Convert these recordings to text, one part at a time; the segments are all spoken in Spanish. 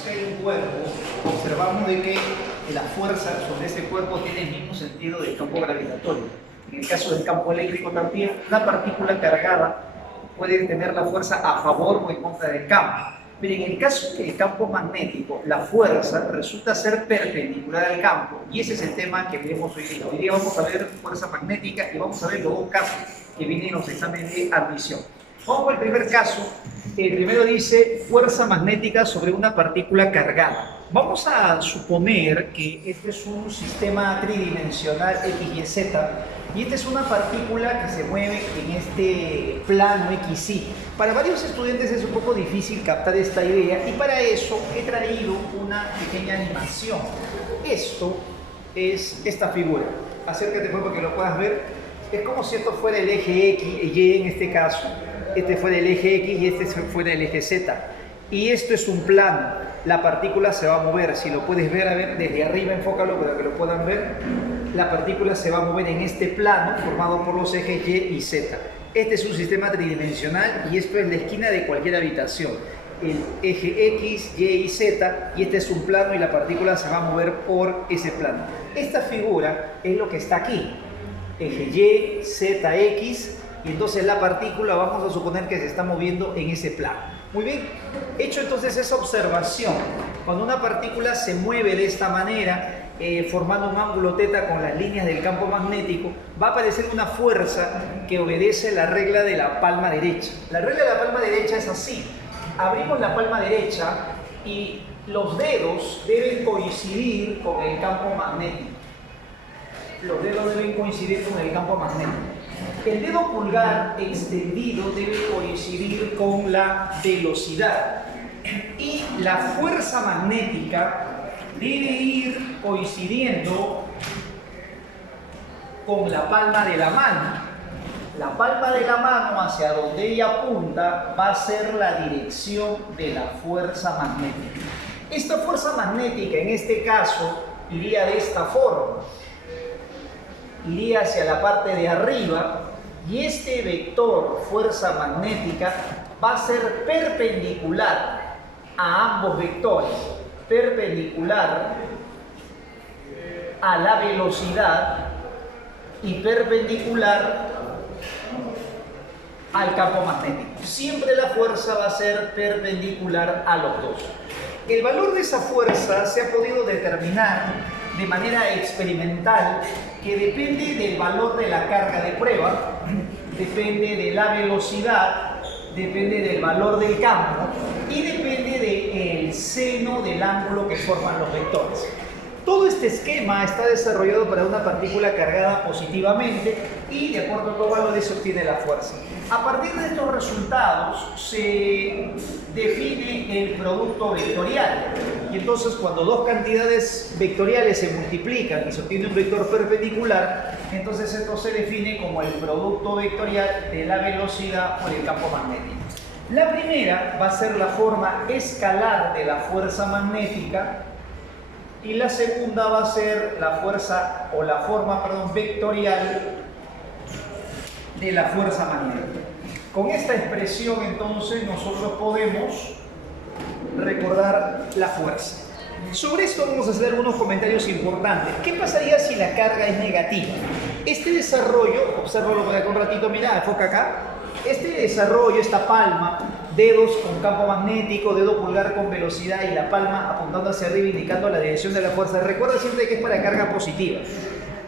que hay un cuerpo, observamos de que la fuerza sobre ese cuerpo tiene el mismo sentido del campo gravitatorio. En el caso del campo eléctrico también, una partícula cargada puede tener la fuerza a favor o en contra del campo. Pero en el caso del campo magnético, la fuerza resulta ser perpendicular al campo. Y ese es el tema que veremos hoy día. Hoy día vamos a ver fuerza magnética y vamos a ver los dos casos que vienen en los exámenes de admisión. Vamos con el primer caso. El primero dice fuerza magnética sobre una partícula cargada. Vamos a suponer que este es un sistema tridimensional X, Y, Z y esta es una partícula que se mueve en este plano X, Y. Para varios estudiantes es un poco difícil captar esta idea y para eso he traído una pequeña animación. Esto es esta figura. Acércate para que lo puedas ver. Es como si esto fuera el eje X, Y en este caso. Este fuera el eje X y este fuera el eje Z. Y esto es un plano. La partícula se va a mover. Si lo puedes ver, a ver, desde arriba enfócalo para que lo puedan ver. La partícula se va a mover en este plano formado por los ejes Y y Z. Este es un sistema tridimensional y esto es la esquina de cualquier habitación. El eje X, Y y Z, y este es un plano y la partícula se va a mover por ese plano. Esta figura es lo que está aquí. Eje Y, Z, X. Y entonces la partícula vamos a suponer que se está moviendo en ese plano. Muy bien, hecho entonces esa observación, cuando una partícula se mueve de esta manera, formando un ángulo θ con las líneas del campo magnético, va a aparecer una fuerza que obedece la regla de la palma derecha. La regla de la palma derecha es así. Abrimos la palma derecha y los dedos deben coincidir con el campo magnético. Los dedos deben coincidir con el campo magnético. El dedo pulgar extendido debe coincidir con la velocidad y la fuerza magnética debe ir coincidiendo con la palma de la mano. La palma de la mano hacia donde ella apunta va a ser la dirección de la fuerza magnética. Esta fuerza magnética en este caso iría de esta forma. Iría hacia la parte de arriba y este vector fuerza magnética va a ser perpendicular a ambos vectores, perpendicular a la velocidad y perpendicular al campo magnético. Siempre la fuerza va a ser perpendicular a los dos. El valor de esa fuerza se ha podido determinar de manera experimental, que depende del valor de la carga de prueba, depende de la velocidad, depende del valor del campo y depende del seno del ángulo que forman los vectores. Todo este esquema está desarrollado para una partícula cargada positivamente y de acuerdo a los valores se obtiene la fuerza. A partir de estos resultados se define el producto vectorial y entonces cuando dos cantidades vectoriales se multiplican y se obtiene un vector perpendicular, entonces esto se define como el producto vectorial de la velocidad por el campo magnético. La primera va a ser la forma escalar de la fuerza magnética y la segunda va a ser la fuerza o la forma, vectorial de la fuerza magnética. Con esta expresión entonces nosotros podemos recordar la fuerza. Sobre esto vamos a hacer unos comentarios importantes. ¿Qué pasaría si la carga es negativa? Este desarrollo, obsérvalo por acá un ratito, mira, enfoca acá. Este desarrollo, esta palma, dedos con campo magnético, dedo pulgar con velocidad y la palma apuntando hacia arriba indicando la dirección de la fuerza. Recuerda siempre que es para carga positiva.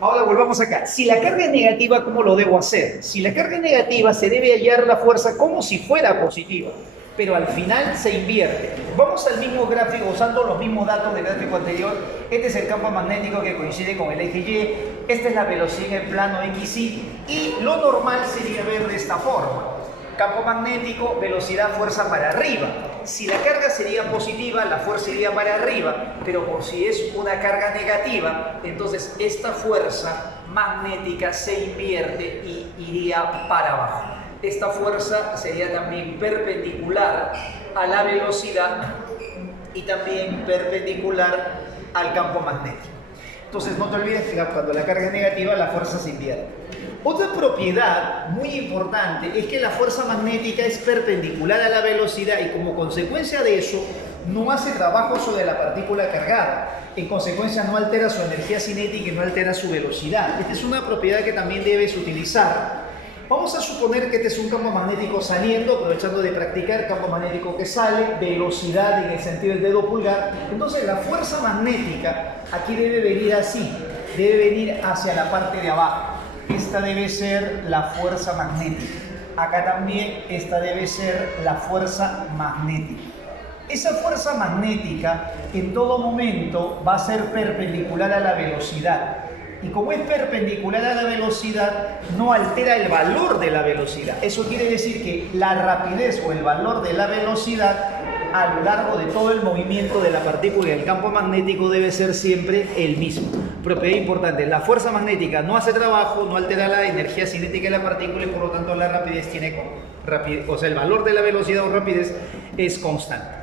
Ahora volvamos acá. Si la carga es negativa, ¿cómo lo debo hacer? Si la carga es negativa, se debe hallar la fuerza como si fuera positiva, pero al final se invierte. Vamos al mismo gráfico, usando los mismos datos del gráfico anterior. Este es el campo magnético que coincide con el eje Y. Esta es la velocidad en el plano XY. Y lo normal sería ver de esta forma. Campo magnético, velocidad, fuerza para arriba. Si la carga sería positiva, la fuerza iría para arriba, pero por si es una carga negativa, entonces esta fuerza magnética se invierte y iría para abajo. Esta fuerza sería también perpendicular a la velocidad y también perpendicular al campo magnético. Entonces no te olvides que cuando la carga es negativa, la fuerza se invierte. Otra propiedad muy importante es que la fuerza magnética es perpendicular a la velocidad y como consecuencia de eso no hace trabajo sobre la partícula cargada. En consecuencia, no altera su energía cinética y no altera su velocidad. Esta es una propiedad que también debes utilizar. Vamos a suponer que este es un campo magnético saliendo, aprovechando de practicar campo magnético que sale, velocidad en el sentido del dedo pulgar. Entonces la fuerza magnética aquí debe venir así, debe venir hacia la parte de abajo. Esta debe ser la fuerza magnética. Acá también esta debe ser la fuerza magnética. Esa fuerza magnética en todo momento va a ser perpendicular a la velocidad. Y como es perpendicular a la velocidad, no altera el valor de la velocidad. Eso quiere decir que la rapidez o el valor de la velocidad a lo largo de todo el movimiento de la partícula y el campo magnético debe ser siempre el mismo. Propiedad importante, la fuerza magnética no hace trabajo, no altera la energía cinética de la partícula y por lo tanto la rapidez el valor de la velocidad o rapidez es constante.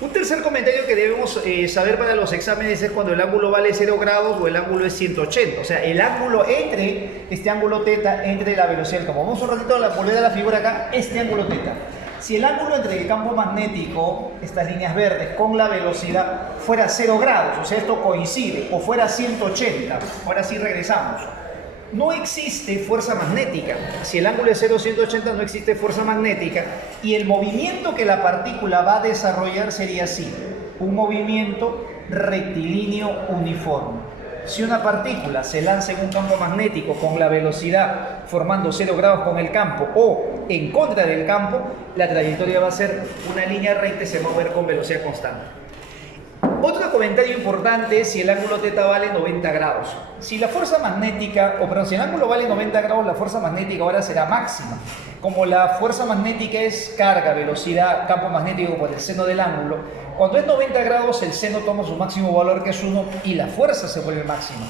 Un tercer comentario que debemos saber para los exámenes es cuando el ángulo vale 0 grados o el ángulo es 180. O sea, el ángulo entre, este ángulo teta, entre la velocidad del campo. Vamos un ratito a volver a la figura acá, este ángulo teta. Si el ángulo entre el campo magnético, estas líneas verdes, con la velocidad fuera 0 grados, o sea, esto coincide, o fuera 180, ahora sí regresamos. No existe fuerza magnética. Si el ángulo es 0, 180, no existe fuerza magnética. Y el movimiento que la partícula va a desarrollar sería así: un movimiento rectilíneo uniforme. Si una partícula se lanza en un campo magnético con la velocidad formando 0 grados con el campo o en contra del campo, la trayectoria va a ser una línea recta y se va a mover con velocidad constante. Otro comentario importante es si el ángulo θ vale 90 grados. Si la fuerza magnética, si el ángulo vale 90 grados, la fuerza magnética ahora será máxima. Como la fuerza magnética es carga, velocidad, campo magnético por el seno del ángulo, cuando es 90 grados el seno toma su máximo valor, que es 1, y la fuerza se vuelve máxima.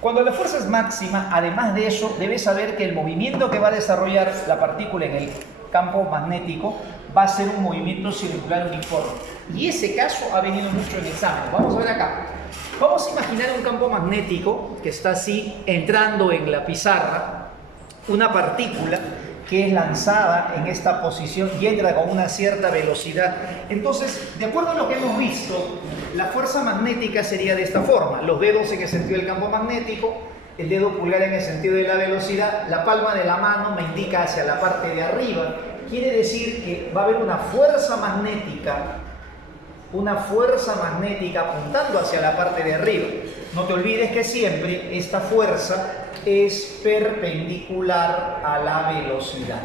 Cuando la fuerza es máxima, además de eso, debes saber que el movimiento que va a desarrollar la partícula en el campo magnético va a ser un movimiento circular uniforme. Y ese caso ha venido mucho en exámenes. Vamos a ver acá. Vamos a imaginar un campo magnético que está así entrando en la pizarra, una partícula que es lanzada en esta posición y entra con una cierta velocidad. Entonces, de acuerdo a lo que hemos visto, la fuerza magnética sería de esta forma: los dedos en el sentido del campo magnético, el dedo pulgar en el sentido de la velocidad, la palma de la mano me indica hacia la parte de arriba. Quiere decir que va a haber una fuerza magnética apuntando hacia la parte de arriba. No te olvides que siempre esta fuerza es perpendicular a la velocidad.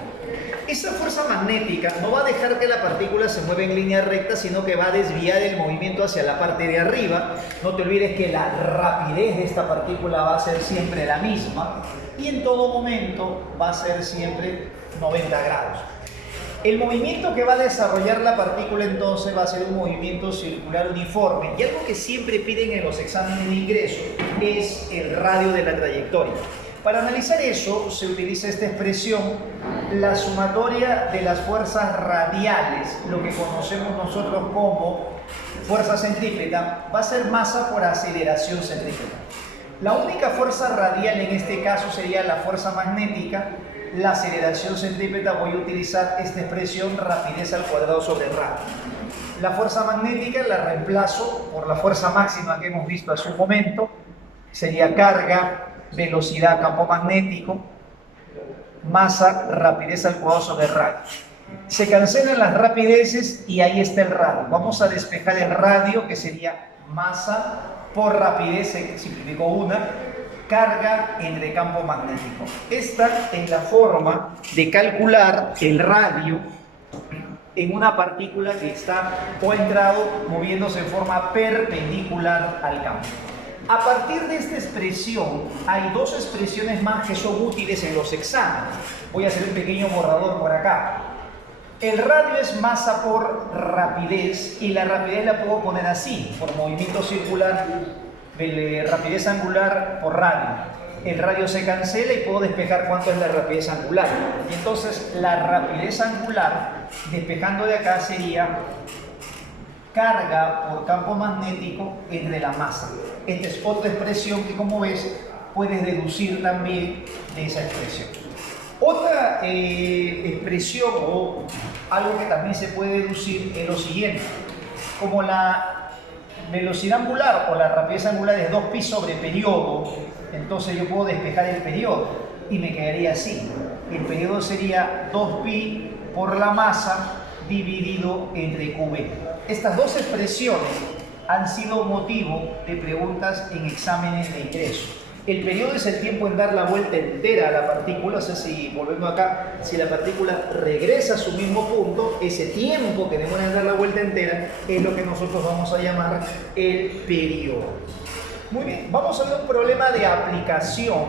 Esa fuerza magnética no va a dejar que la partícula se mueva en línea recta, sino que va a desviar el movimiento hacia la parte de arriba. No te olvides que la rapidez de esta partícula va a ser siempre la misma y en todo momento va a ser siempre 90 grados. El movimiento que va a desarrollar la partícula entonces va a ser un movimiento circular uniforme. Y algo que siempre piden en los exámenes de ingreso es el radio de la trayectoria. Para analizar eso se utiliza esta expresión: la sumatoria de las fuerzas radiales, lo que conocemos nosotros como fuerza centrípeta, va a ser masa por aceleración centrípeta. La única fuerza radial en este caso sería la fuerza magnética. La aceleración centrípeta, voy a utilizar esta expresión: rapidez al cuadrado sobre radio. La fuerza magnética la reemplazo por la fuerza máxima que hemos visto hace un momento, sería carga, velocidad, campo magnético, masa, rapidez al cuadrado sobre radio. Se cancelan las rapideces y ahí está el radio. Vamos a despejar el radio, que sería masa por rapidez, se simplificó una, carga entre campo magnético. Esta es la forma de calcular el radio en una partícula que está o ha entrado moviéndose en forma perpendicular al campo. A partir de esta expresión hay dos expresiones más que son útiles en los exámenes. Voy a hacer un pequeño borrador por acá. El radio es masa por rapidez y la rapidez la puedo poner así, por movimiento circular, rapidez angular por radio. El radio se cancela y puedo despejar cuánto es la rapidez angular. Y entonces la rapidez angular, despejando de acá, sería carga por campo magnético entre la masa. Esta es otra expresión que, como ves, puedes deducir también de esa expresión. Otra expresión o algo que también se puede deducir es lo siguiente. Como la velocidad angular o la rapidez angular es 2pi sobre periodo, entonces yo puedo despejar el periodo y me quedaría así. El periodo sería 2pi por la masa dividido entre QB. Estas dos expresiones han sido motivo de preguntas en exámenes de ingreso. El periodo es el tiempo en dar la vuelta entera a la partícula, o sea, si volvemos acá, si la partícula regresa a su mismo punto, ese tiempo que demora en dar la vuelta entera es lo que nosotros vamos a llamar el periodo. Muy bien, vamos a ver un problema de aplicación,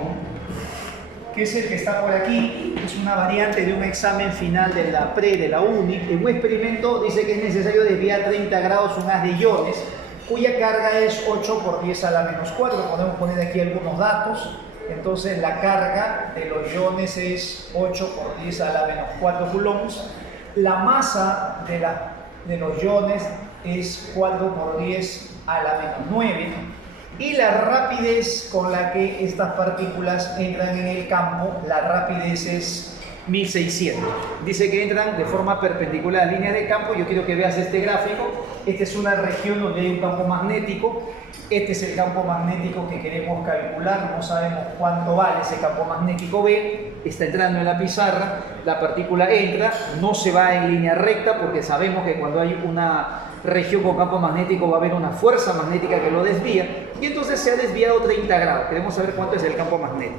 que es el que está por aquí. Es una variante de un examen final de la de la uni. En un experimento dice que es necesario desviar 30 grados un haz de iones, cuya carga es 8 por 10 a la menos 4. Podemos poner aquí algunos datos. Entonces la carga de los iones es 8 por 10 a la menos 4 coulombs. La masa de los iones es 4 por 10 a la menos 9. Y la rapidez con la que estas partículas entran en el campo, la rapidez es 1600. Dice que entran de forma perpendicular a líneas de campo. Yo quiero que veas este gráfico. Esta es una región donde hay un campo magnético. Este es el campo magnético que queremos calcular. No sabemos cuánto vale ese campo magnético B. Está entrando en la pizarra. La partícula entra, no se va en línea recta porque sabemos que cuando hay una región con campo magnético va a haber una fuerza magnética que lo desvía. Y entonces se ha desviado 30 grados. Queremos saber cuánto es el campo magnético.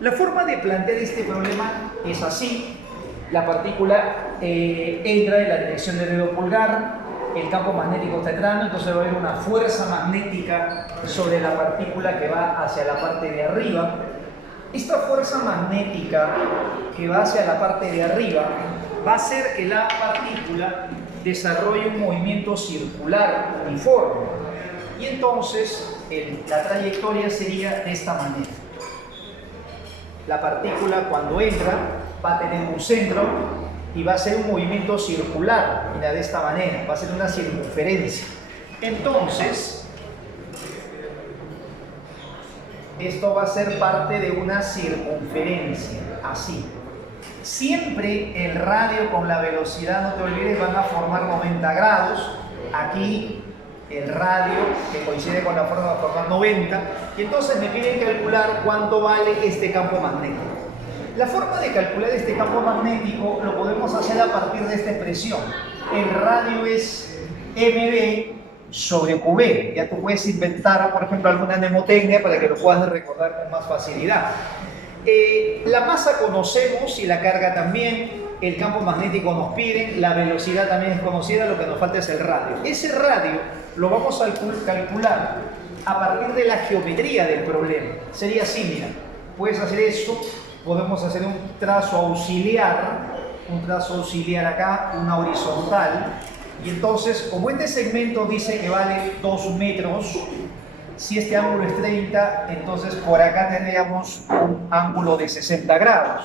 La forma de plantear este problema es así. La partícula entra en la dirección del dedo pulgar, el campo magnético está entrando, entonces va a haber una fuerza magnética sobre la partícula que va hacia la parte de arriba. Esta fuerza magnética que va hacia la parte de arriba va a hacer que la partícula desarrolle un movimiento circular uniforme. Y entonces la trayectoria sería de esta manera. La partícula cuando entra va a tener un centro y va a ser un movimiento circular, mira, de esta manera, va a ser una circunferencia. Entonces, esto va a ser parte de una circunferencia, así. Siempre el radio con la velocidad, no te olvides, van a formar 90 grados. Aquí el radio que coincide con la forma va a formar 90. Y entonces me piden calcular cuánto vale este campo magnético. La forma de calcular este campo magnético lo podemos hacer a partir de esta expresión. El radio es mb sobre qb. Ya tú puedes inventar, por ejemplo, alguna mnemotecnia para que lo puedas recordar con más facilidad. La masa conocemos y la carga también. El campo magnético nos piden, la velocidad también es conocida, lo que nos falta es el radio. Ese radio lo vamos a calcular a partir de la geometría del problema. Sería así, mira, puedes hacer esto, podemos hacer un trazo auxiliar acá, una horizontal, y entonces, como este segmento dice que vale 2 metros, si este ángulo es 30, entonces por acá tendríamos un ángulo de 60 grados.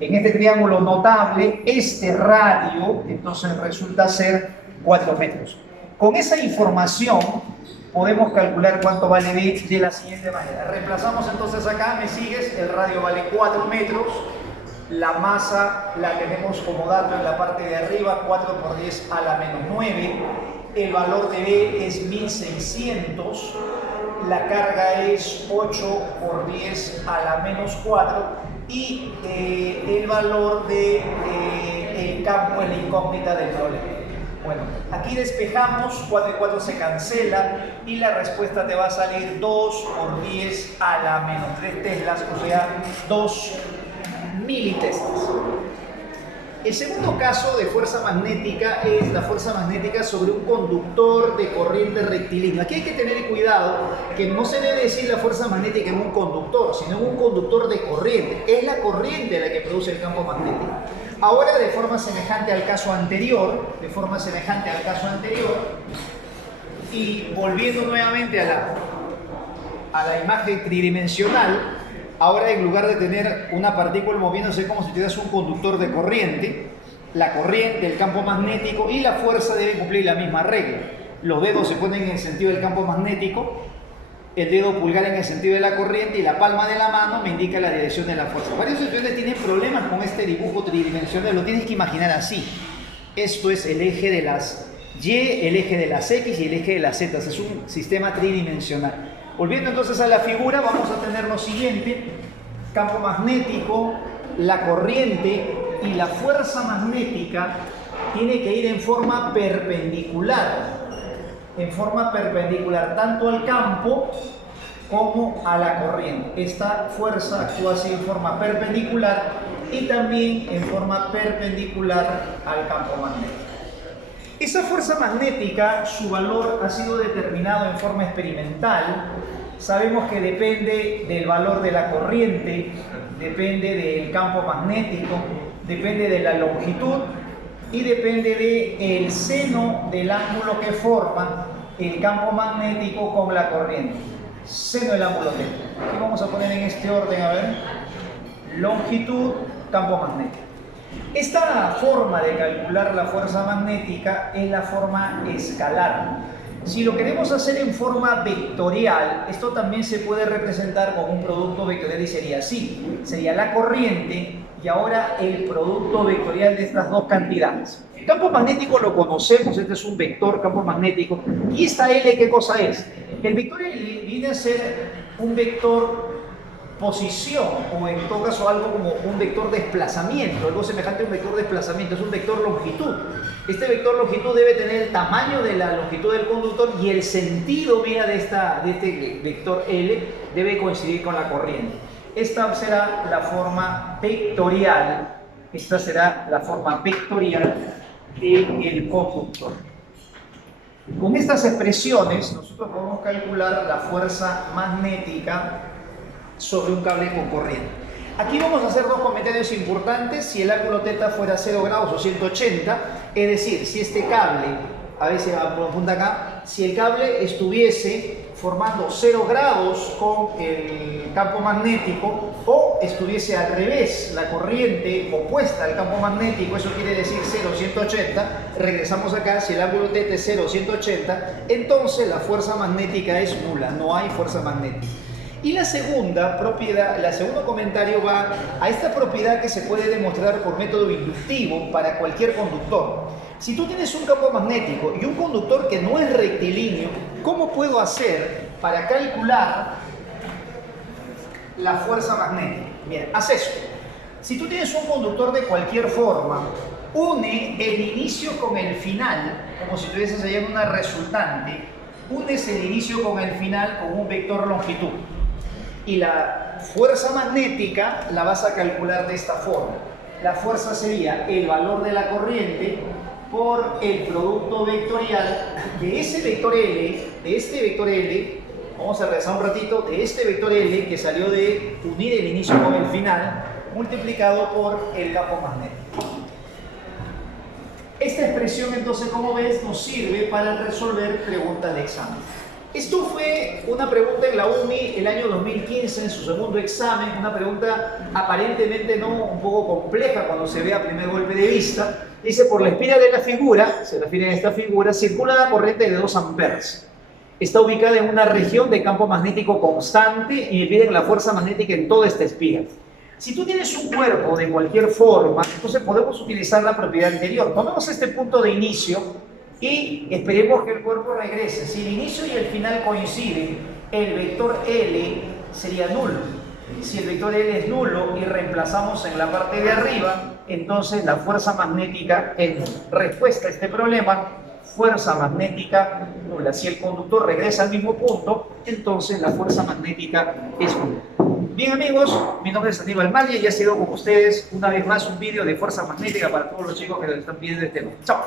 En este triángulo notable, este radio, entonces resulta ser 4 metros. Con esa información podemos calcular cuánto vale B de la siguiente manera. Reemplazamos entonces acá, ¿me sigues? El radio vale 4 metros. La masa la tenemos como dato en la parte de arriba, 4 por 10 a la menos 9. El valor de B es 1600. La carga es 8 por 10 a la menos 4. Y el valor del campo es la incógnita del problema. Bueno, aquí despejamos, 4 y 4 se cancela y la respuesta te va a salir 2 por 10 a la menos 3 teslas, o sea, 2 militeslas. El segundo caso de fuerza magnética es la fuerza magnética sobre un conductor de corriente rectilínea. Aquí hay que tener cuidado que no se debe decir la fuerza magnética en un conductor, sino en un conductor de corriente. Es la corriente la que produce el campo magnético. Ahora, de forma semejante al caso anterior, y volviendo nuevamente a la imagen tridimensional, ahora en lugar de tener una partícula moviéndose como si tuvieras un conductor de corriente, la corriente, el campo magnético y la fuerza deben cumplir la misma regla. Los dedos se ponen en el sentido del campo magnético, el dedo pulgar en el sentido de la corriente y la palma de la mano me indica la dirección de la fuerza. Varios estudiantes tienen problemas con este dibujo tridimensional, lo tienes que imaginar así. Esto es el eje de las Y el eje de las X y el eje de las Z. Es un sistema tridimensional. Volviendo entonces a la figura, vamos a tener lo siguiente: campo magnético, la corriente y la fuerza magnética tiene que ir en forma perpendicular. En forma perpendicular tanto al campo como a la corriente. Esta fuerza actúa así en forma perpendicular y también en forma perpendicular al campo magnético. Esa fuerza magnética, su valor ha sido determinado en forma experimental. Sabemos que depende del valor de la corriente, depende del campo magnético, depende de la longitud y depende del seno del ángulo que forma el campo magnético con la corriente. Seno del ángulo θ. Aquí vamos a poner en este orden, a ver, longitud, campo magnético. Esta forma de calcular la fuerza magnética es la forma escalar. Si lo queremos hacer en forma vectorial, esto también se puede representar como un producto vectorial y sería así. Sería la corriente y ahora el producto vectorial de estas dos cantidades. El campo magnético lo conocemos, este es un vector campo magnético. ¿Y esta L qué cosa es? El vector L viene a ser un vector posición, o en todo caso algo como un vector desplazamiento, algo semejante a un vector desplazamiento, es un vector longitud. Este vector longitud debe tener el tamaño de la longitud del conductor y el sentido vía de este vector L debe coincidir con la corriente. Esta será la forma vectorial, esta será la forma vectorial del conductor. Con estas expresiones nosotros podemos calcular la fuerza magnética sobre un cable con corriente. Aquí vamos a hacer dos comentarios importantes. Si el ángulo θ fuera 0 grados o 180, es decir, si este cable, a ver si apunta acá, si el cable estuviese formando 0 grados con el campo magnético o estuviese al revés, la corriente opuesta al campo magnético, eso quiere decir 0, 180, regresamos acá, si el ángulo θ es 0, 180, entonces la fuerza magnética es nula, no hay fuerza magnética. Y la segunda propiedad, el segundo comentario va a esta propiedad que se puede demostrar por método inductivo para cualquier conductor. Si tú tienes un campo magnético y un conductor que no es rectilíneo, ¿cómo puedo hacer para calcular la fuerza magnética? Bien, haz esto. Si tú tienes un conductor de cualquier forma, une el inicio con el final, como si tuvieses allá una resultante, unes el inicio con el final con un vector longitud. Y la fuerza magnética la vas a calcular de esta forma. La fuerza sería el valor de la corriente por el producto vectorial de ese vector L, de este vector L, vamos a regresar un ratito, de este vector L que salió de unir el inicio con el final, multiplicado por el campo magnético. Esta expresión entonces, como ves, nos sirve para resolver preguntas de examen. Esto fue una pregunta en la UNI el año 2015 en su segundo examen, una pregunta aparentemente no un poco compleja cuando se ve a primer golpe de vista. Dice, por la espira de la figura, se refiere a esta figura, circula la corriente de 2 amperes. Está ubicada en una región de campo magnético constante y me piden la fuerza magnética en toda esta espira. Si tú tienes un cuerpo de cualquier forma, entonces podemos utilizar la propiedad anterior. Tomemos este punto de inicio y esperemos que el cuerpo regrese. Si el inicio y el final coinciden, el vector L sería nulo. Si el vector L es nulo y reemplazamos en la parte de arriba, entonces la fuerza magnética es nula. Respuesta a este problema, fuerza magnética nula. Si el conductor regresa al mismo punto, entonces la fuerza magnética es nula. Bien amigos, mi nombre es Aníbal Malle y ha sido con ustedes una vez más un vídeo de fuerza magnética para todos los chicos que les están pidiendo este tema. Chao.